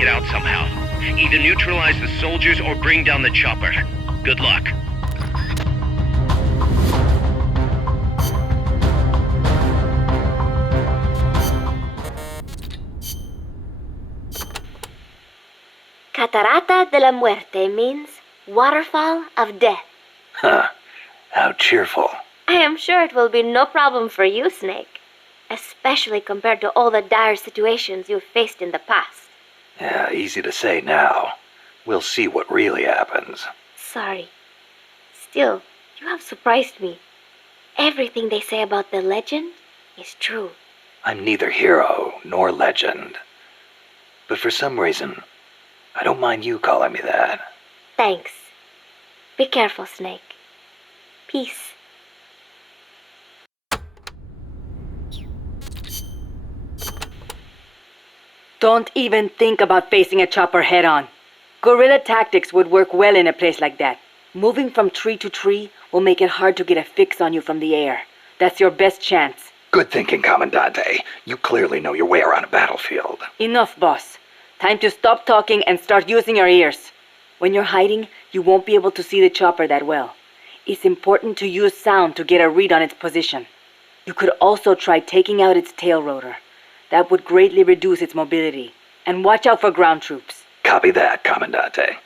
get out somehow. Either neutralize the soldiers or bring down the chopper. Good luck. Catarata de la Muerte means waterfall of death. Huh. How cheerful. I am sure it will be no problem for you, Snake. Especially compared to all the dire situations you've faced in the past. Yeah, easy to say now. We'll see what really happens. Sorry. Still, you have surprised me. Everything they say about the legend is true. I'm neither hero nor legend. But for some reason, I don't mind you calling me that. Thanks. Be careful, Snake. Peace. Don't even think about facing a chopper head-on. Guerrilla tactics would work well in a place like that. Moving from tree to tree will make it hard to get a fix on you from the air. That's your best chance. Good thinking, Commandante. You clearly know your way around a battlefield. Enough, boss. Time to stop talking and start using your ears. When you're hiding, you won't be able to see the chopper that well. It's important to use sound to get a read on its position. You could also try taking out its tail rotor. That would greatly reduce its mobility. And watch out for ground troops. Copy that, Commandante.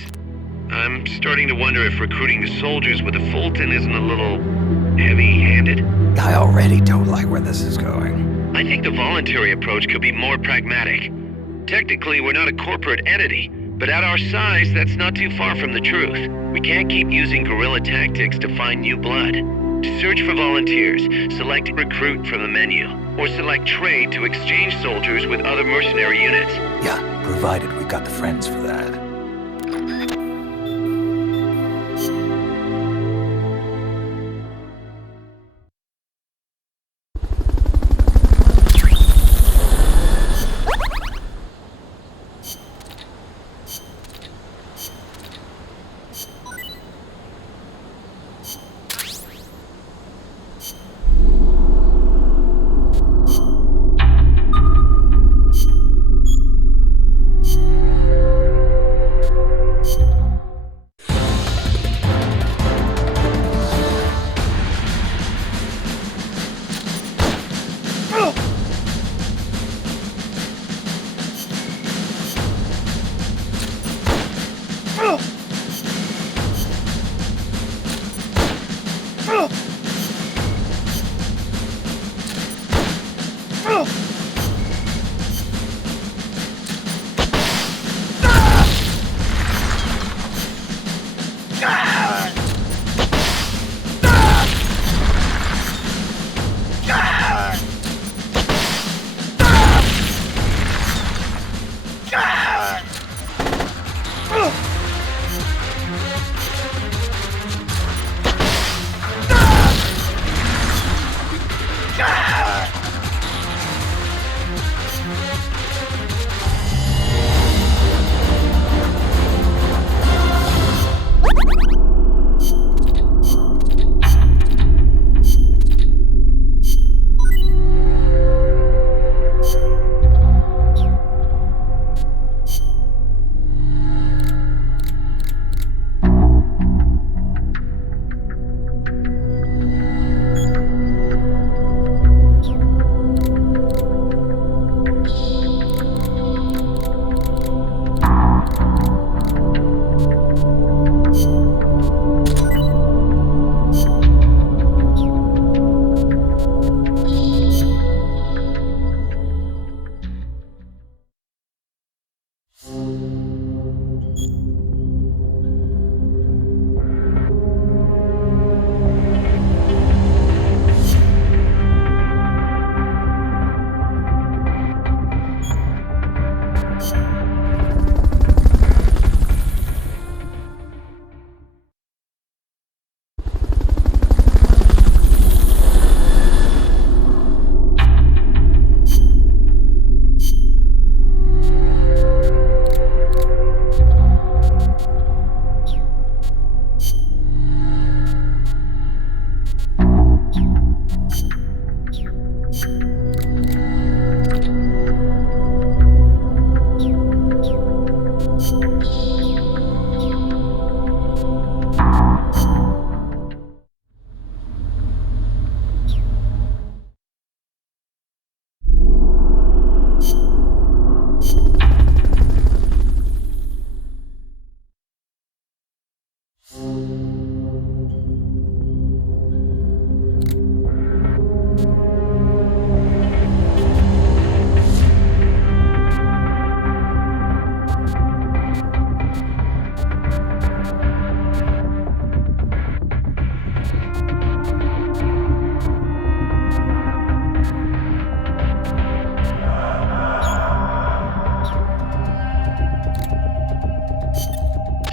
boss. I'm starting to wonder if recruiting the soldiers with a Fulton isn't a little heavy-handed. I already don't like where this is going. I think the voluntary approach could be more pragmatic. Technically, we're not a corporate entity, but at our size, that's not too far from the truth. We can't keep using guerrilla tactics to find new blood. To search for volunteers, select recruit from the menu, or select trade to exchange soldiers with other mercenary units. Yeah, provided we've got the friends for that.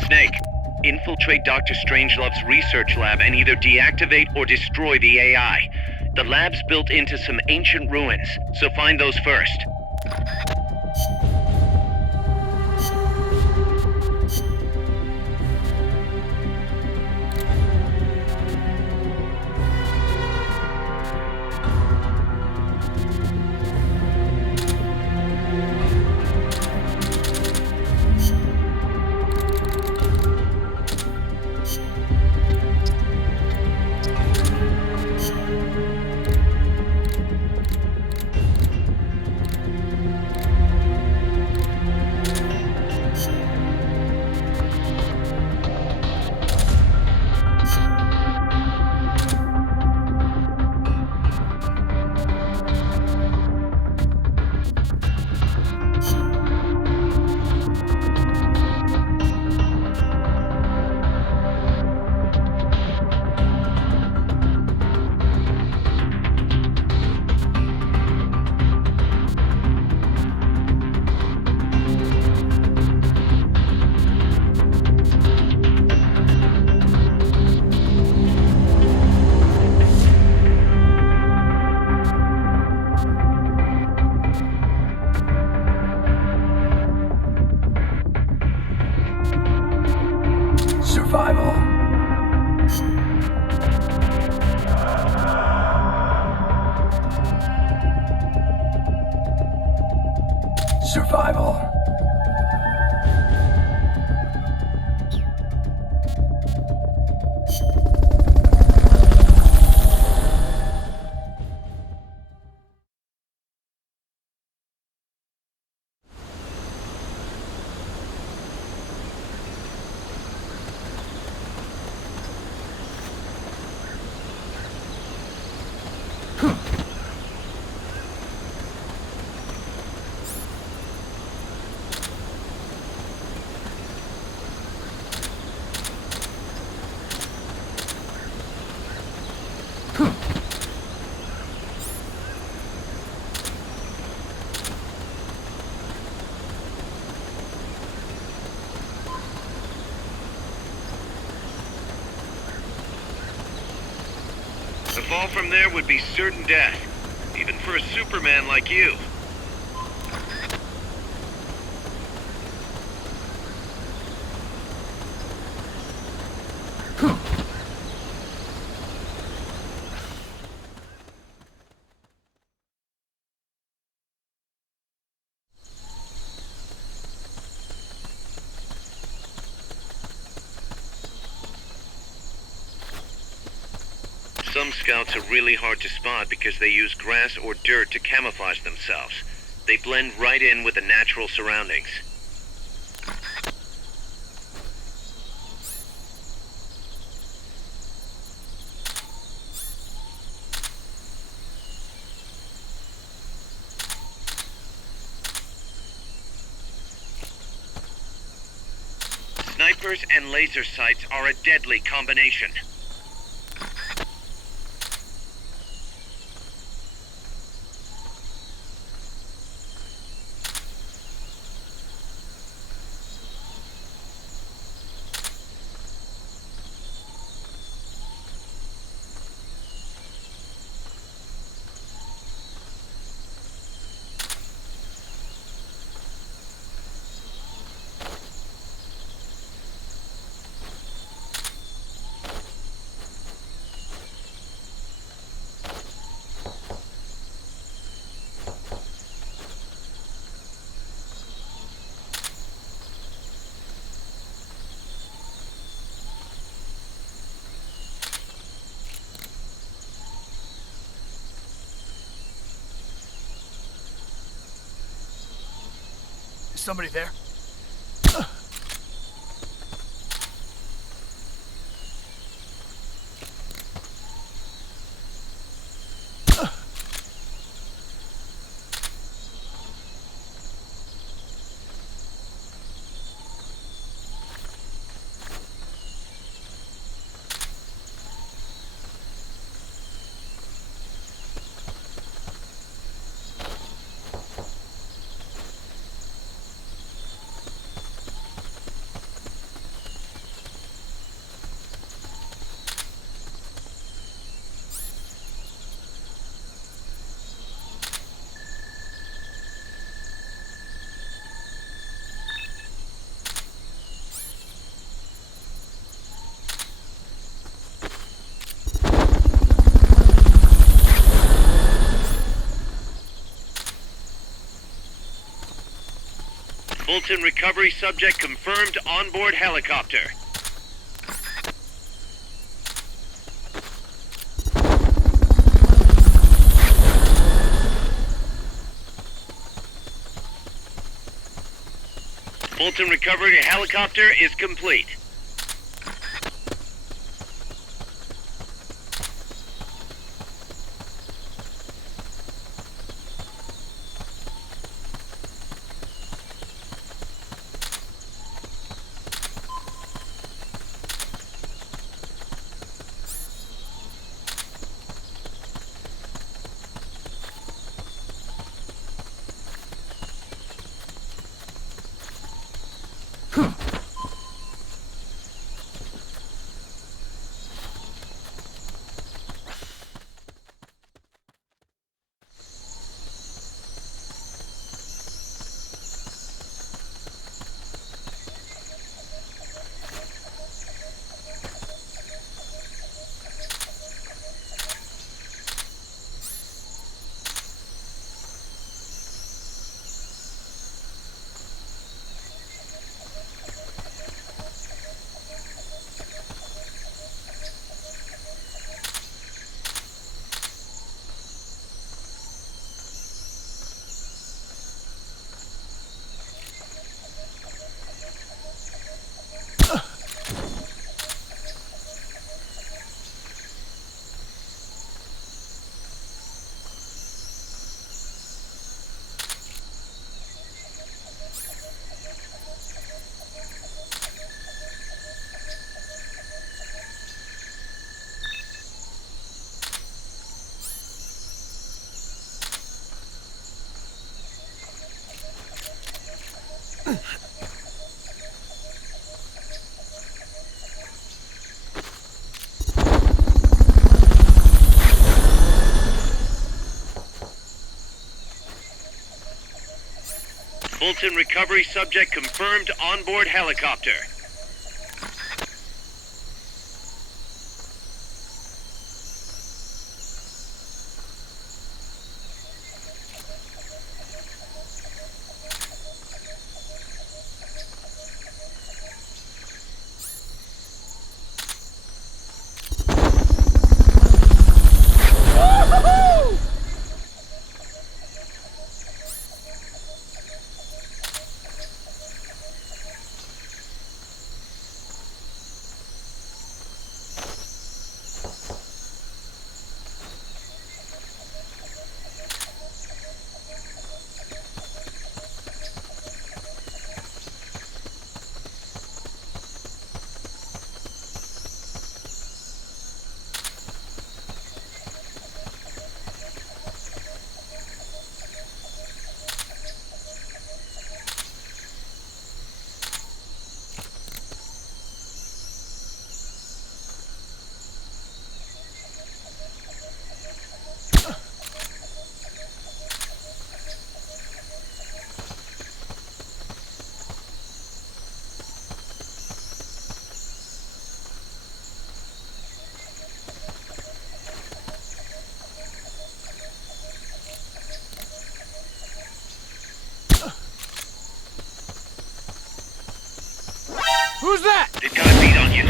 Snake, infiltrate Dr. Strangelove's research lab and either deactivate or destroy the AI. The lab's built into some ancient ruins, so find those first. survival. A fall from there would be certain death, even for a Superman like you. Some scouts are really hard to spot because they use grass or dirt to camouflage themselves. They blend right in with the natural surroundings. Snipers and laser sights are a deadly combination. Is somebody there? Fulton recovery subject confirmed onboard helicopter. Fulton recovery helicopter is complete. Fulton recovery subject confirmed onboard helicopter. Who's that? They've got a beat on you.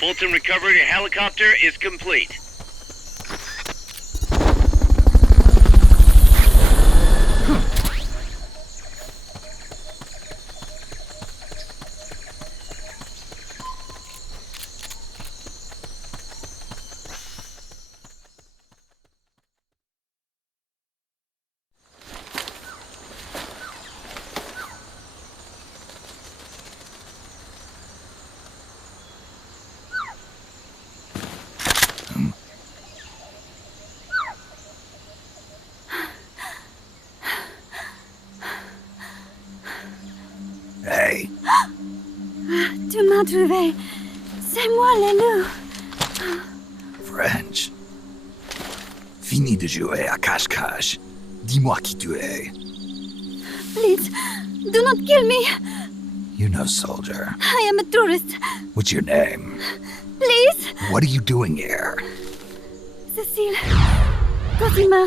Fulton recovery helicopter is complete. Hey, Tu m'as trouvé. C'est moi, le loup. French. Fini de jouer à cache-cache. Dis-moi qui tu es. Please, do not kill me. You're no soldier. I am a tourist. What's your name? Please. What are you doing here? Cecile. Cosima.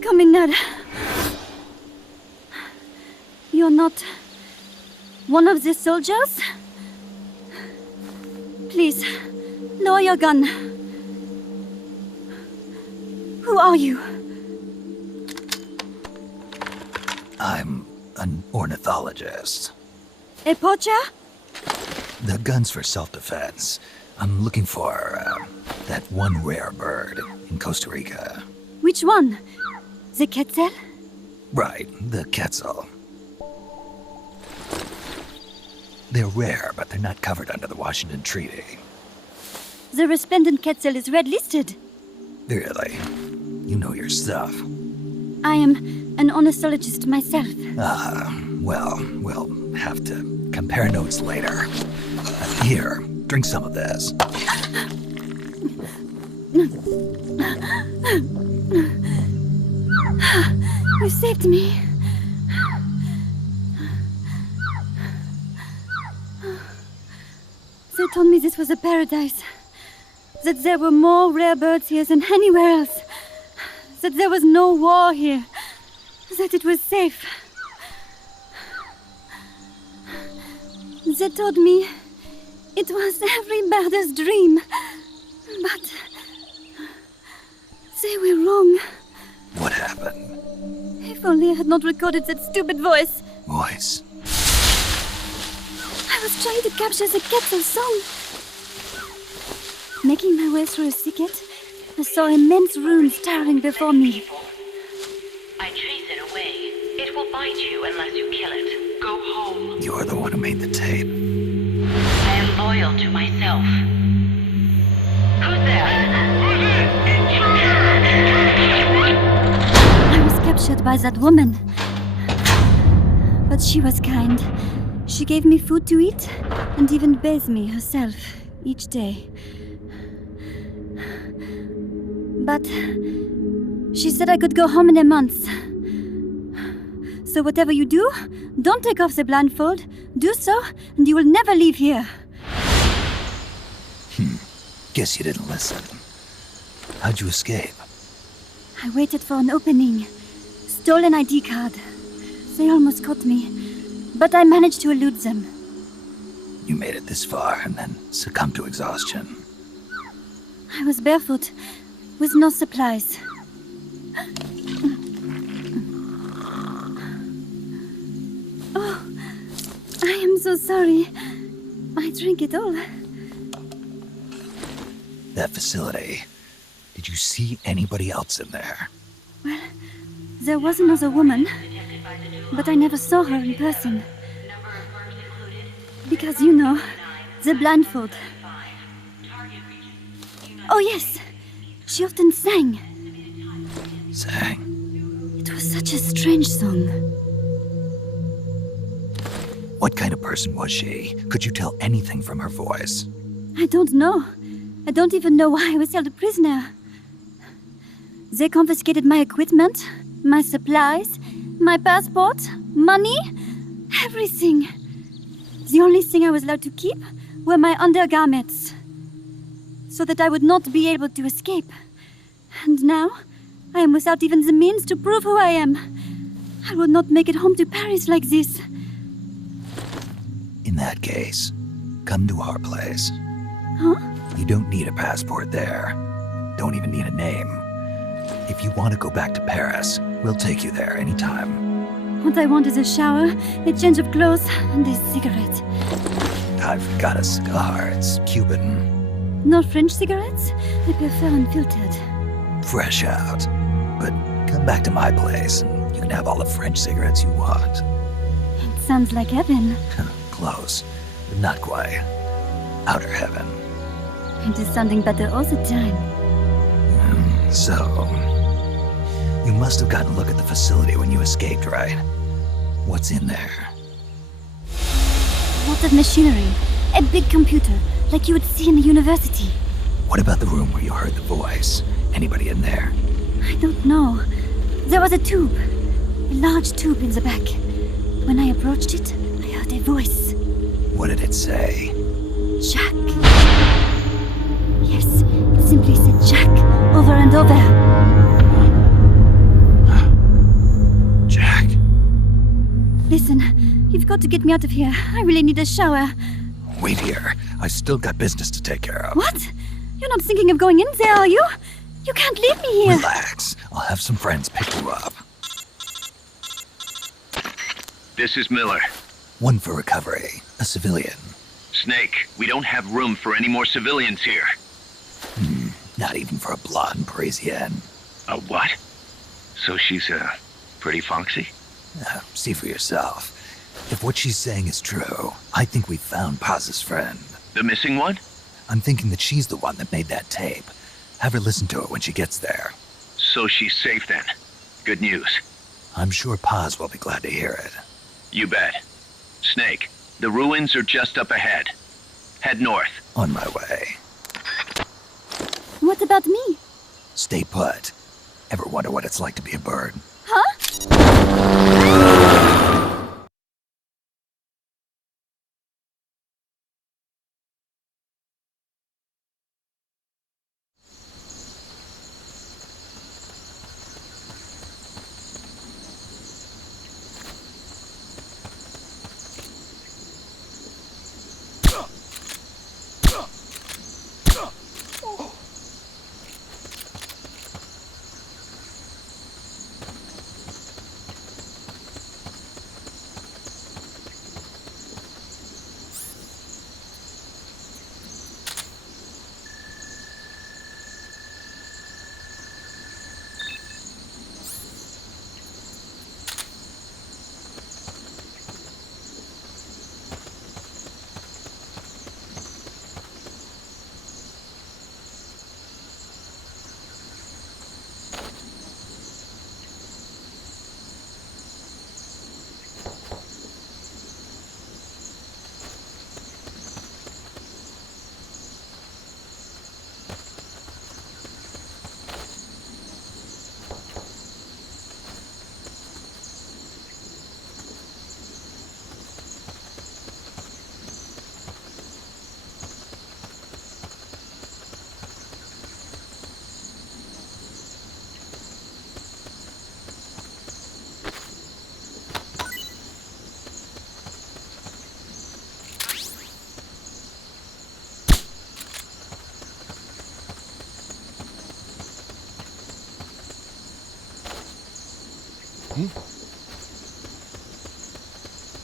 Communard. You're not one of the soldiers? Please, lower your gun. Who are you? I'm an ornithologist. A poacher? The gun's for self-defense. I'm looking for that one rare bird in Costa Rica. Which one? The quetzal? Right, the quetzal. They're rare, but they're not covered under the Washington Treaty. The resplendent quetzal is red listed. Really? You know your stuff. I am an ornithologist myself. Well, we'll have to compare notes later. Here, drink some of this. You say saved me. They told me this was a paradise. That there were more rare birds here than anywhere else. That there was no war here. That it was safe. They told me it was every birder's dream. But they were wrong. What happened? If only I had not recorded that stupid voice. Voice? I was trying to capture the Quetzal song. Making my way through a thicket, I saw immense runes towering before me. I chase it away. It will bite you unless you kill it. Go home. You're the one who made the tape. I am loyal to myself. Who's there? I was captured by that woman. But she was kind. She gave me food to eat and even bathed me herself each day. But she said I could go home in a month. So whatever you do, don't take off the blindfold. Do so, and you will never leave here. Guess you didn't listen. How'd you escape? I waited for an opening. Stole an ID card. They almost caught me, but I managed to elude them. You made it this far and then succumbed to exhaustion. I was barefoot, with no supplies. Oh, I am so sorry. I drank it all. That facility. Did you see anybody else in there? There was another woman, but I never saw her in person. Because, you know, the blindfold. Oh, yes. She often sang. Sang? It was such a strange song. What kind of person was she? Could you tell anything from her voice? I don't know. I don't even know why I was held a prisoner. They confiscated my equipment, my supplies, my passport, money, everything. The only thing I was allowed to keep were my undergarments, so that I would not be able to escape. And now, I am without even the means to prove who I am. I will not make it home to Paris like this. In that case, come to our place. Huh? You don't need a passport there. Don't even need a name. If you want to go back to Paris, we'll take you there anytime. What I want is a shower, a change of clothes, and a cigarette. I've got a cigar. It's Cuban. No French cigarettes? I prefer unfiltered. Fresh out. But come back to my place and you can have all the French cigarettes you want. It sounds like heaven. Close, but not quite. Outer heaven. It is sounding better all the time. So, you must have gotten a look at the facility when you escaped, right? What's in there? Lots of machinery. A big computer, like you would see in a university. What about the room where you heard the voice? Anybody in there? I don't know. There was a tube. A large tube in the back. When I approached it, I heard a voice. What did it say? Jack. Yes, it simply said Jack over and over. Jack. Listen, you've got to get me out of here. I really need a shower. Wait here. I still got business to take care of. What? You're not thinking of going in there, are you? You can't leave me here. Relax. I'll have some friends pick you up. This is Miller. One for recovery. A civilian. Snake, we don't have room for any more civilians here. Not even for a blonde Parisienne. A what? So she's, pretty foxy? See for yourself. If what she's saying is true, I think we found Paz's friend. The missing one? I'm thinking that she's the one that made that tape. Have her listen to it when she gets there. So she's safe then. Good news. I'm sure Paz will be glad to hear it. You bet. Snake, the ruins are just up ahead. Head north. On my way. What about me? Stay put. Ever wonder what it's like to be a bird? Huh?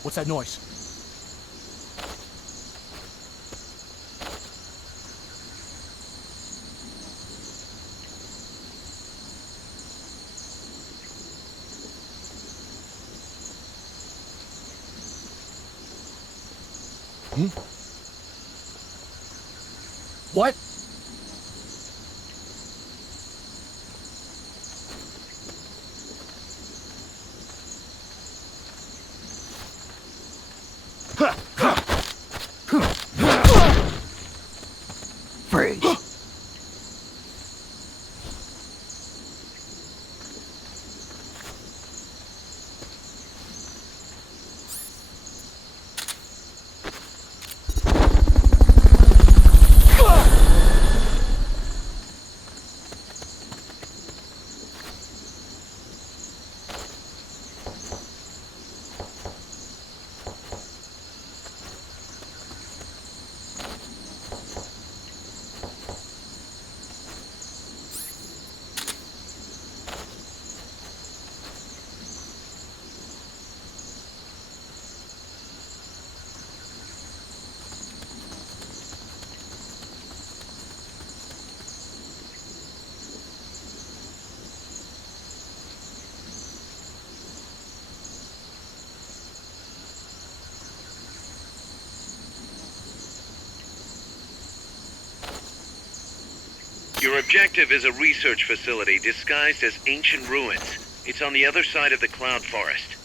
What's that noise? What? Freeze. Your objective is a research facility disguised as ancient ruins. It's on the other side of the Cloud Forest.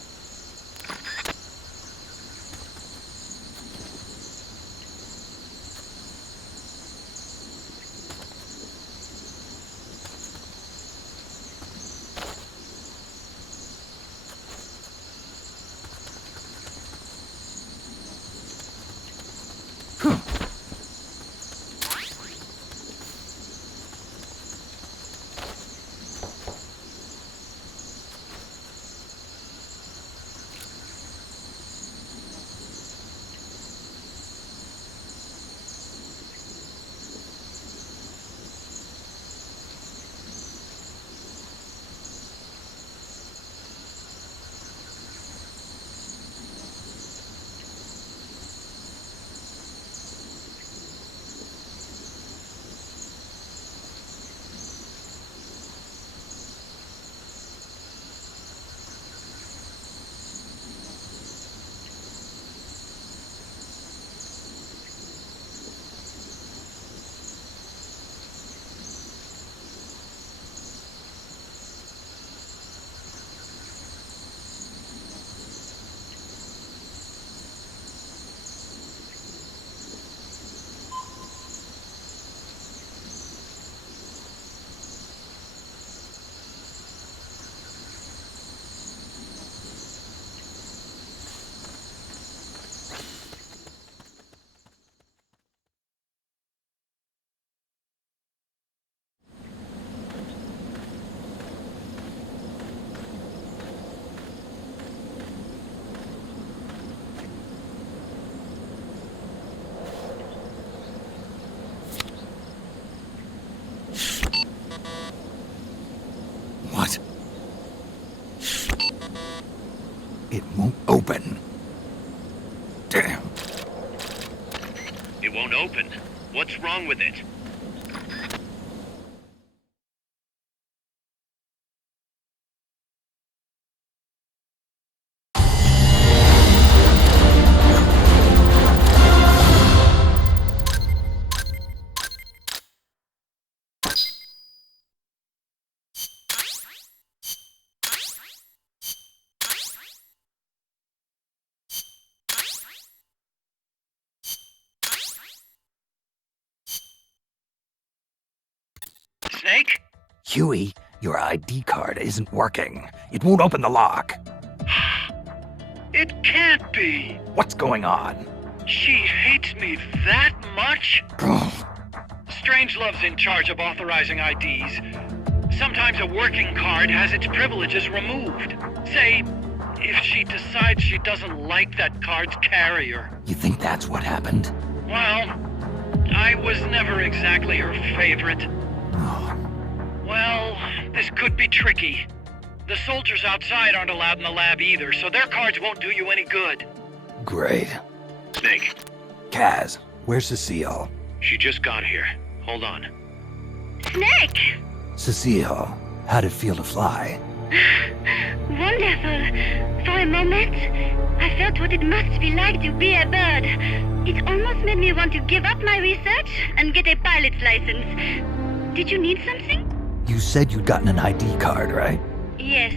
What? It won't open. Damn. It won't open. What's wrong with it? Snake? Huey, your ID card isn't working. It won't open the lock. It can't be. What's going on? She hates me that much? Strangelove's in charge of authorizing IDs. Sometimes a working card has its privileges removed. Say, if she decides she doesn't like that card's carrier. You think that's what happened? Well, I was never exactly her favorite. Oh, Well, this could be tricky. The soldiers outside aren't allowed in the lab either, so their cards won't do you any good. Great. Snake, Kaz, where's Cecile? she just got here. Hold on. Snake! Cecile, how'd it feel to fly? Wonderful. For a moment, I felt what it must be like to be a bird. It almost made me want to give up my research and get a pilot's license. Did you need something? You said you'd gotten an ID card, right? Yes,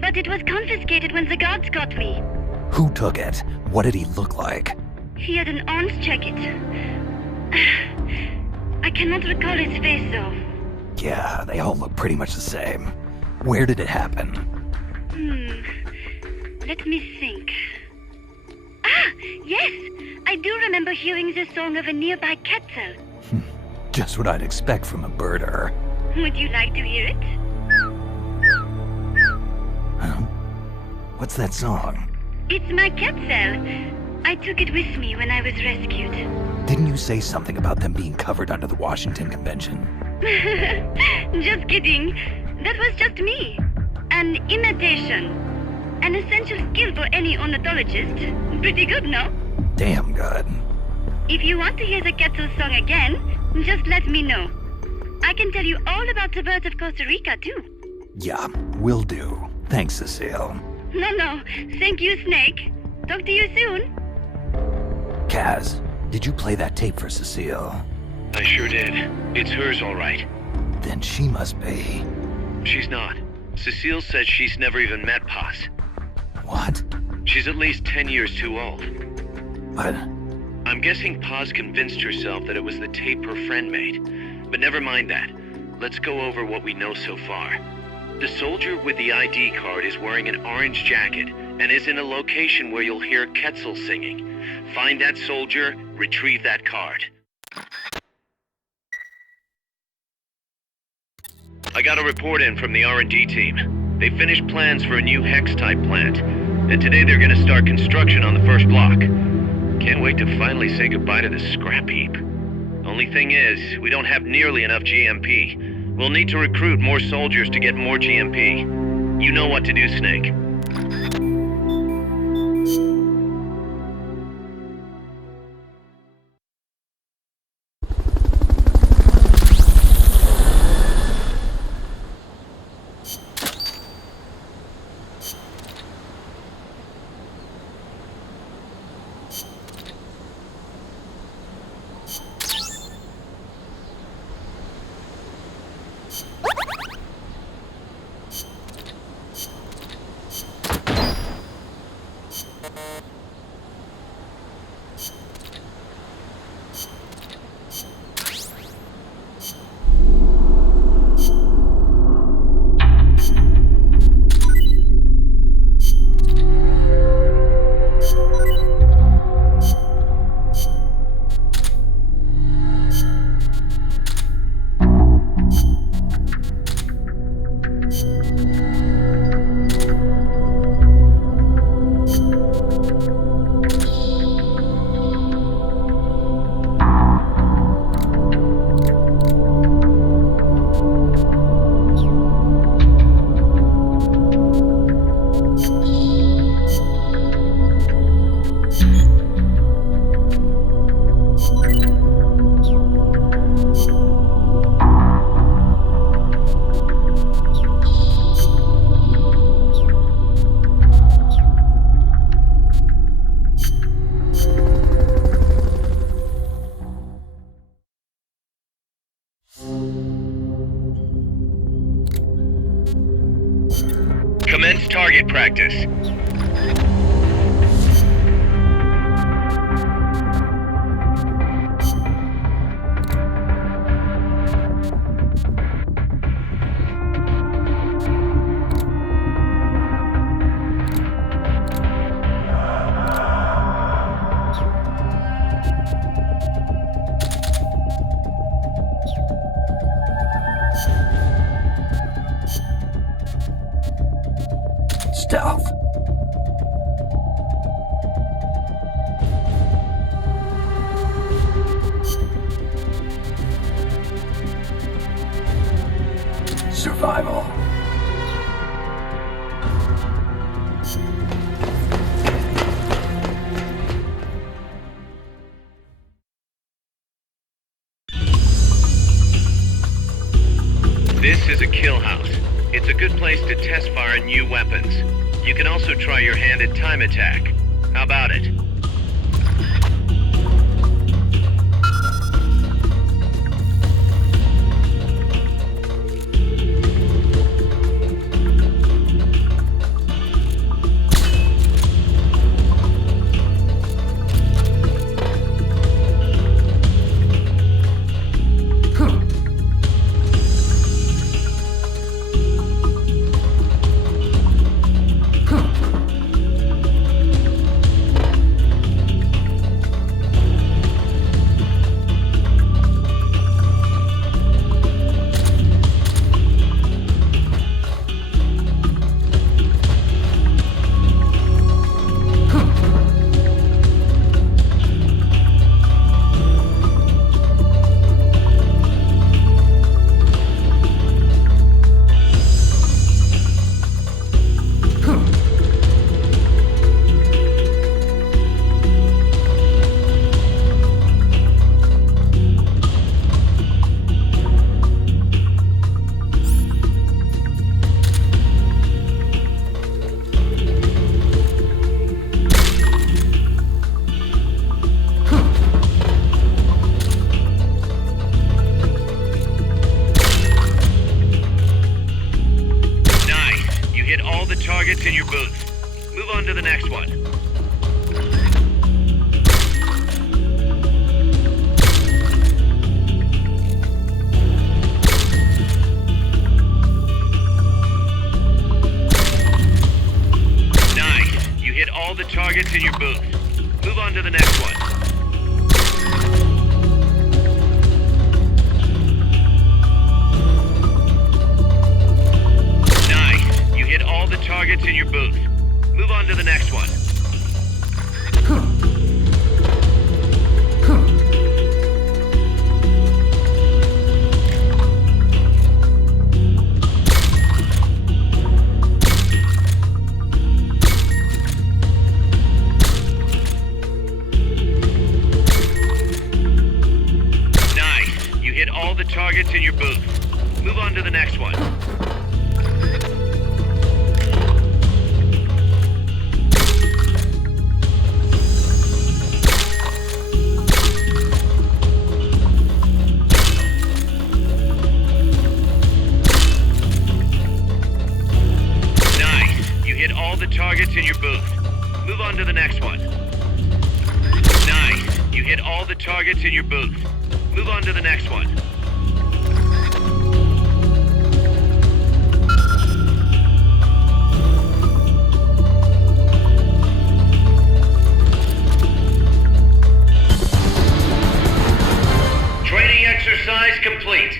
but it was confiscated when the guards got me. Who took it? What did he look like? He had an orange jacket. I cannot recall his face, though. Yeah, they all look pretty much the same. Where did it happen? Let me think. Ah, yes! I do remember hearing the song of a nearby Quetzal. Just what I'd expect from a birder. Would you like to hear it? Huh? What's that song? It's my Quetzal. I took it with me when I was rescued. Didn't you say something about them being covered under the Washington Convention? Just kidding. That was just me. An imitation. An essential skill for any ornithologist. Pretty good, no? Damn good. If you want to hear the Quetzal song again, just let me know. I can tell you all about the birds of Costa Rica, too. Yeah, will do. Thanks, Cecile. No. Thank you, Snake. Talk to you soon. Kaz, did you play that tape for Cecile? I sure did. It's hers, all right. Then she must be... She's not. Cecile says she's never even met Paz. What? She's at least 10 years too old. But... I'm guessing Paz convinced herself that it was the tape her friend made. But never mind that. Let's go over what we know so far. The soldier with the ID card is wearing an orange jacket and is in a location where you'll hear Quetzal singing. Find that soldier, retrieve that card. I got a report in from the R&D team. They finished plans for a new Hex-type plant, and today they're gonna start construction on the first block. Can't wait to finally say goodbye to this scrap heap. Only thing is, we don't have nearly enough GMP. We'll need to recruit more soldiers to get more GMP. You know what to do, Snake. Commence target practice. Stealth. Survival. This is a kill house. It's a good place to test fire new weapons. You can also try your hand at time attack. How about it? Targets in your booth. Move on to the next one. Nice. You hit all the targets in your booth. Move on to the next one. Targets in your booth. Move on to the next one. Nice. You hit all the targets in your booth. Move on to the next one. Targets in your booth. Move on to the next one. Nice. You hit all the targets in your booth. Move on to the next one. Training exercise complete.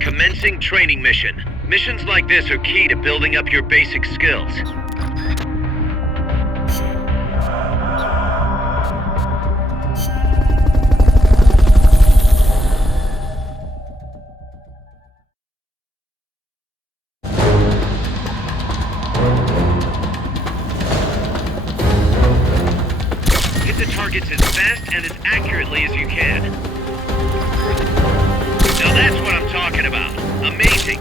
Commencing training mission. Missions like this are key to building up your basic skills. Hit the targets as fast and as accurately as you can. Now that's what I'm talking about. Amazing.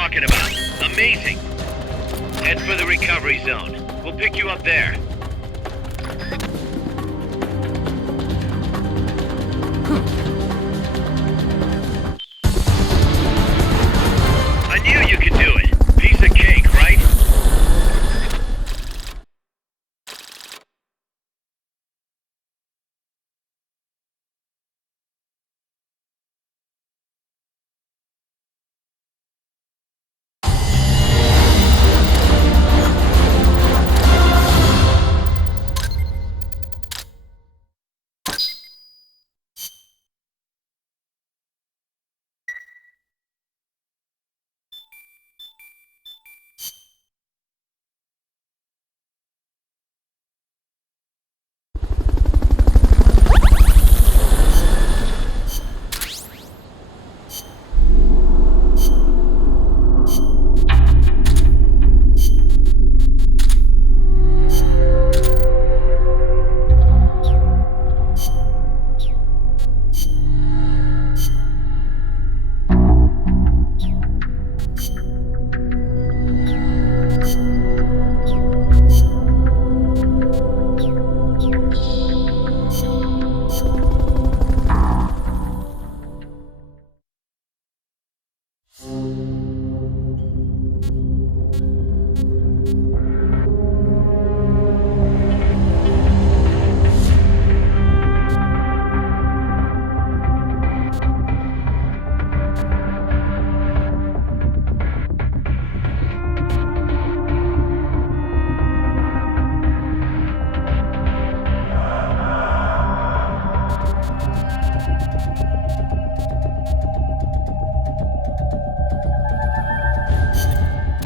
talking about. Amazing. Head for the recovery zone. We'll pick you up there. I knew you could do it. Piece of cake, right?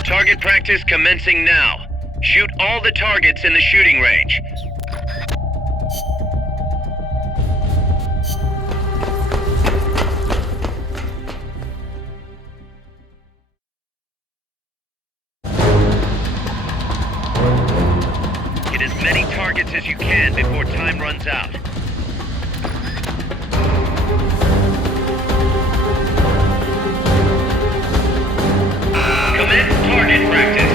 Target practice commencing now. Shoot all the targets in the shooting range. Get as many targets as you can before time runs out. Commence target practice.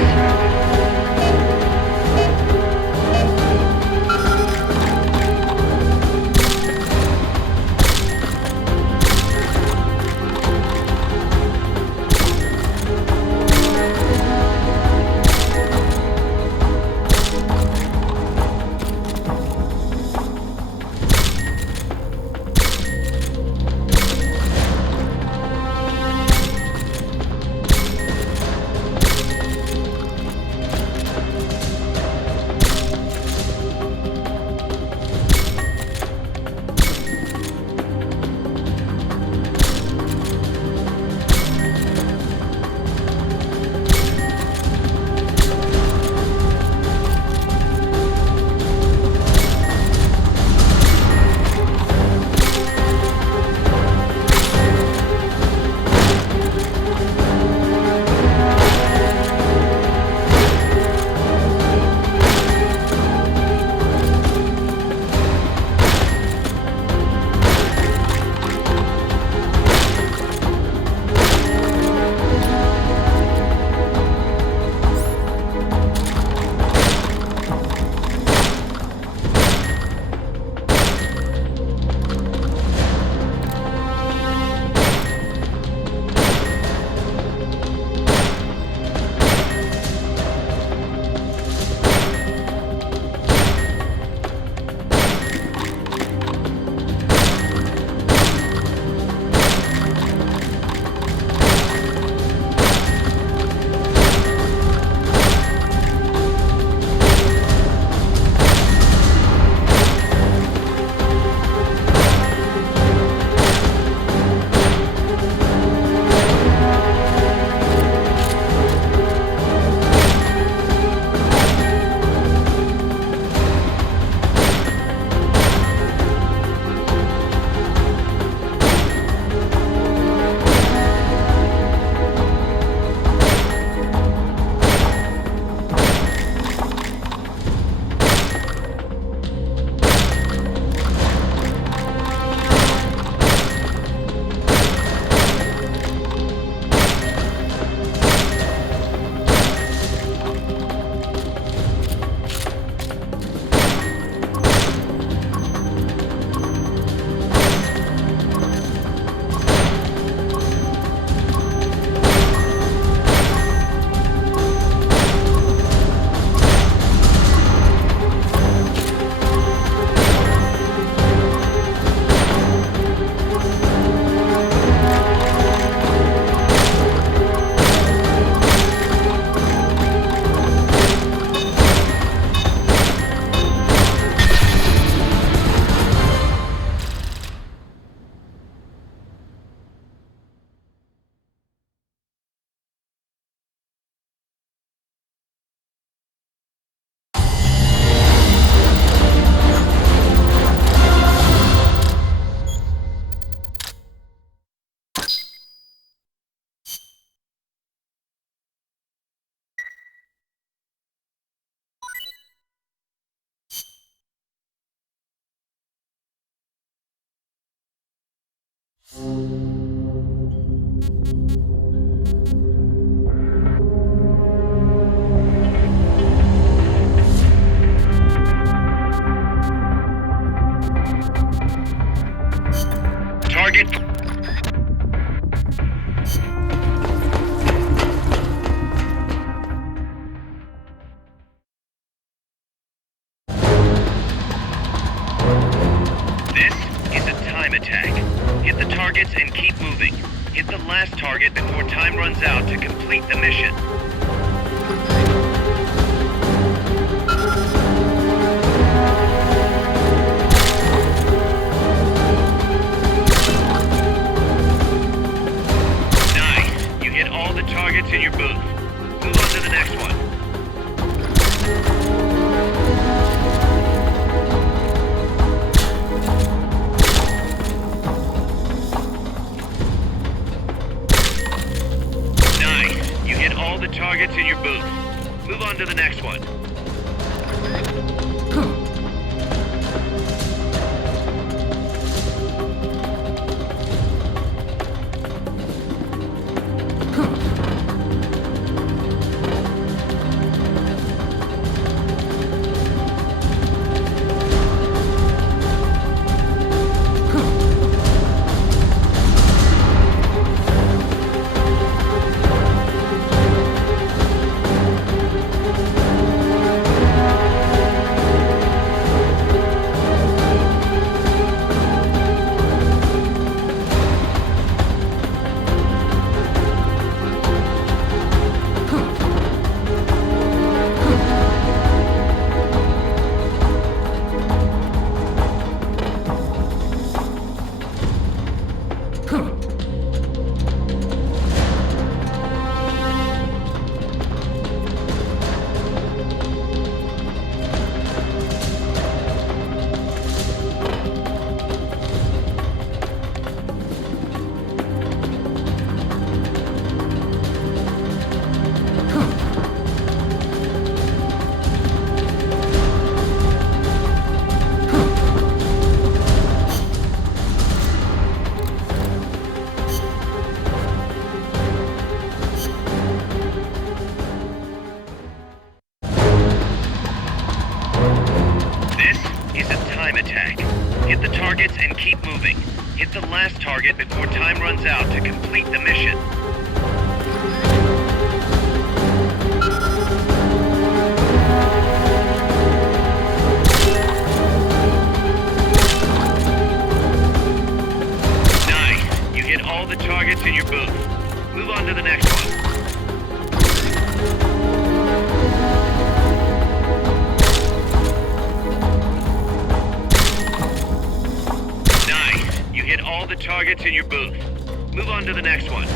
keep moving. Hit the last target before time runs out to complete the mission. Nice. You hit all the targets in your booth. Move on to the next one. All the targets in your booth. Move on to the next one. Attack. Hit the targets and keep moving. Hit the last target before time runs out to complete the mission. Nice. You hit all the targets in your booth. Move on to the next one. Hit all the targets in your booth. Move on to the next one.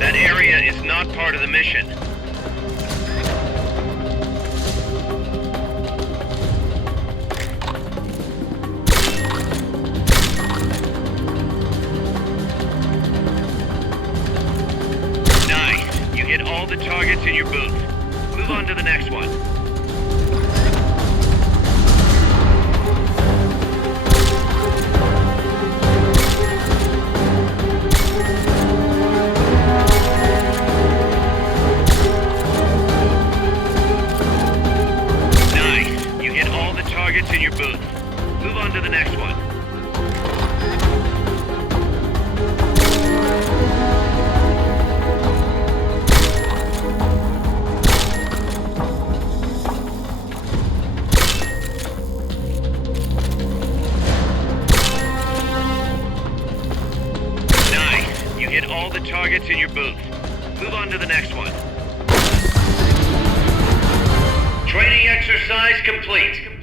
That area is not part of the mission. Nice. You hit all the targets in your booth. Move on to the next one. Targets in your booth. Move on to the next one. Nice. You hit all the targets in your booth. Move on to the next one. Training exercise complete.